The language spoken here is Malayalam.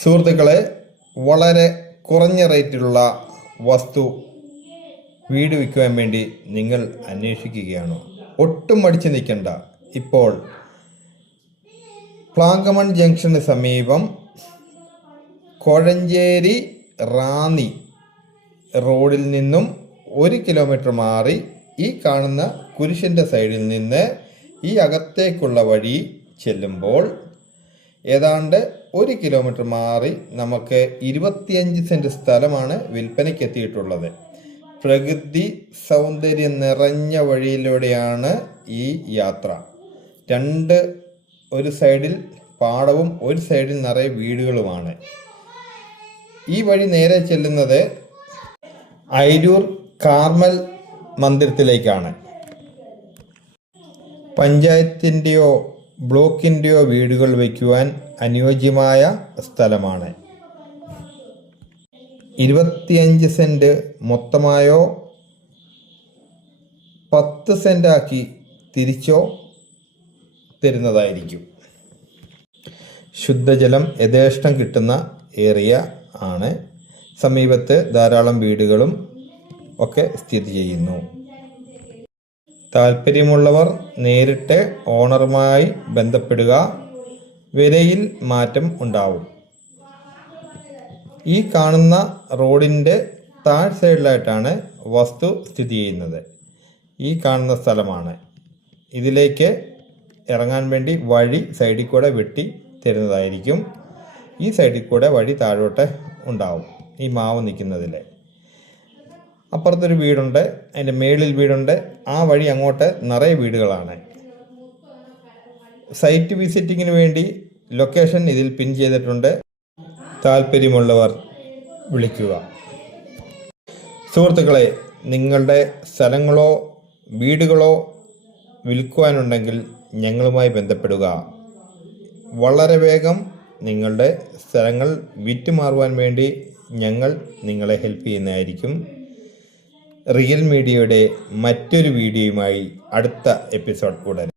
സുഹൃത്തുക്കളെ, വളരെ കുറഞ്ഞ റേറ്റിലുള്ള വസ്തു വീട് വിൽക്കുവാൻ വേണ്ടി നിങ്ങൾ അന്വേഷിക്കുകയാണോ? ഒട്ടും മടിച്ചു നിൽക്കണ്ട. ഇപ്പോൾ പ്ലാങ്കമൺ ജംഗ്ഷന് സമീപം കോഴഞ്ചേരി റാന്നി റോഡിൽ നിന്നും 1 കിലോമീറ്റർ മാറി ഈ കാണുന്ന കുരിശിൻ്റെ സൈഡിൽ നിന്ന് ഈ അകത്തേക്കുള്ള വഴി ചെല്ലുമ്പോൾ ഏതാണ്ട് 1 കിലോമീറ്റർ മാറി നമുക്ക് 25 സെൻറ്റ് സ്ഥലമാണ് വിൽപ്പനയ്ക്ക് എത്തിയിട്ടുള്ളത്. പ്രകൃതി സൗന്ദര്യം നിറഞ്ഞ വഴിയിലൂടെയാണ് ഈ യാത്ര. ഒരു സൈഡിൽ പാടവും ഒരു സൈഡിൽ നിറയെ വീടുകളുമാണ്. ഈ വഴി നേരെ ചെല്ലുന്നത് അയിരൂർ കാർമൽ മന്ദിരത്തിലേക്കാണ്. പഞ്ചായത്തിൻ്റെയോ ബ്ലോക്കിൻ്റെയോ വീടുകൾ വയ്ക്കുവാൻ അനുയോജ്യമായ സ്ഥലമാണ്. 25 സെൻറ്റ് മൊത്തമായോ 10 സെൻറ്റാക്കി തിരിച്ചോ തരുന്നതായിരിക്കും. ശുദ്ധജലം യഥേഷ്ടം കിട്ടുന്ന ഏരിയ ആണ്. സമീപത്ത് ധാരാളം വീടുകളും ഒക്കെ സ്ഥിതി ചെയ്യുന്നു. താല്പര്യമുള്ളവർ നേരിട്ട് ഓണറുമായി ബന്ധപ്പെടുക. വിലയിൽ മാറ്റം ഉണ്ടാവും. ഈ കാണുന്ന റോഡിൻ്റെ താഴ് സൈഡിലായിട്ടാണ് വസ്തു സ്ഥിതി ചെയ്യുന്നത്. ഈ കാണുന്ന സ്ഥലമാണ്. ഇതിലേക്ക് ഇറങ്ങാൻ വേണ്ടി വഴി സൈഡിൽ കൂടെ വെട്ടി തരുന്നതായിരിക്കും. ഈ സൈഡിൽ കൂടെ വഴി താഴോട്ട് ഉണ്ടാവും. ഈ മാവ് നിൽക്കുന്നതിൽ അപ്പുറത്തൊരു വീടുണ്ട്, അതിൻ്റെ മേളിൽ വീടുണ്ട്. ആ വഴി അങ്ങോട്ട് നിറയെ വീടുകളാണ്. സൈറ്റ് വിസിറ്റിങ്ങിന് വേണ്ടി ലൊക്കേഷൻ ഇതിൽ പിൻ ചെയ്തിട്ടുണ്ട്. താല്പര്യമുള്ളവർ വിളിക്കുക. സുഹൃത്തുക്കളെ, നിങ്ങളുടെ സ്ഥലങ്ങളോ വീടുകളോ വിൽക്കുവാനുണ്ടെങ്കിൽ ഞങ്ങളുമായി ബന്ധപ്പെടുക. വളരെ വേഗം നിങ്ങളുടെ സ്ഥലങ്ങൾ വിറ്റുമാറുവാൻ വേണ്ടി ഞങ്ങൾ നിങ്ങളെ ഹെൽപ്പ് ചെയ്യുന്നതായിരിക്കും. റിയൽ മീഡിയയുടെ മറ്റൊരു വീഡിയോയുമായി അടുത്ത എപ്പിസോഡ് ഉടൻ.